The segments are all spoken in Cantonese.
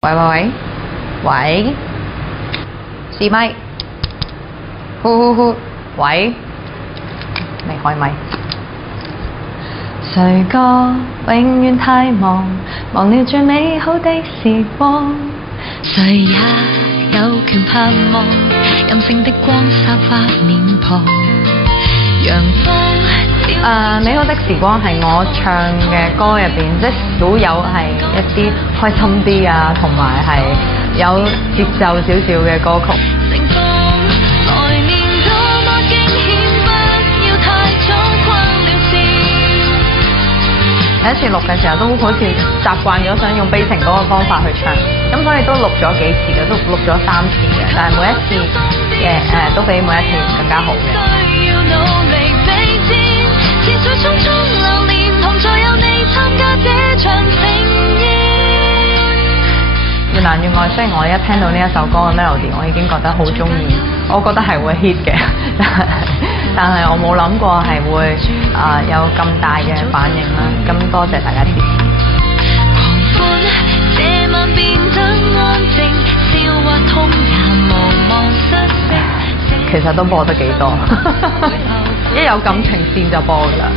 喂喂喂喂，試咪，呼呼呼，喂，未開咪。誰個永遠太忙，忘了最美好的時光。誰也有權盼望，任性的光灑發臉龐。陽光。美好的時光係我唱嘅歌入邊，即係少有係一啲開心啲啊，同埋係有節奏少少嘅歌曲。有一次錄嘅時候都好似習慣咗想用悲情嗰個方法去唱，咁所以都錄咗幾次嘅，都錄咗3次嘅，但係每一次嘅都比每一次更加好嘅。越難越愛，雖然我一聽到呢一首歌嘅 melody， 我已經覺得好中意，我覺得係會 hit 嘅，但係我冇諗過係會有咁大嘅反應啦。咁多謝大家支持。其實都播得幾多，一有感情線就播㗎啦，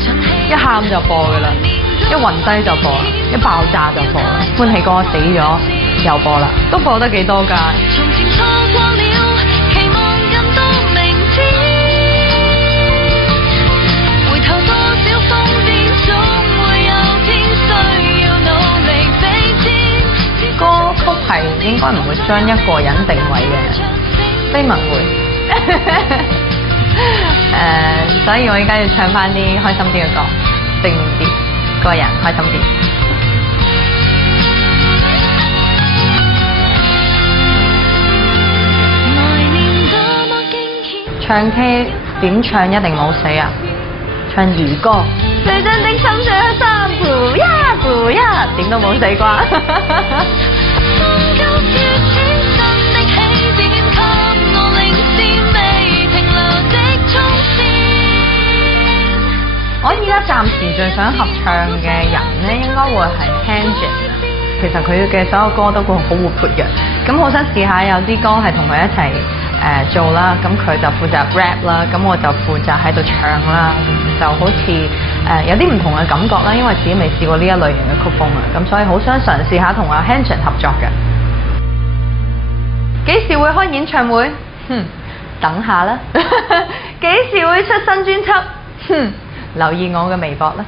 一喊就播㗎啦，一暈低就播啦，一爆炸就播啦，歡喜歌死咗又播啦，都播得幾多㗎。歌曲係應該唔會將一個人定位嘅，非文會。所以我而家要唱翻啲開心啲嘅歌，正面啲，個人開心啲。唱 K 點唱一定冇死啊！唱兒歌，最真的心碎心不呀不呀，點都冇死啩！我依家暫時最想合唱嘅人咧，應該會係 Hanjin 啊。其實佢嘅所有歌都會好活潑嘅，咁好想試下有啲歌係同佢一齊做啦。咁佢就負責 rap 啦，咁我就負責喺度唱啦。就好似有啲唔同嘅感覺啦，因為自己未試過呢一類型嘅曲風啊，咁所以好想嘗試下同阿 Hanjin 合作嘅。幾時會開演唱會？等下啦。幾時會出新專輯？留意我嘅微博啦。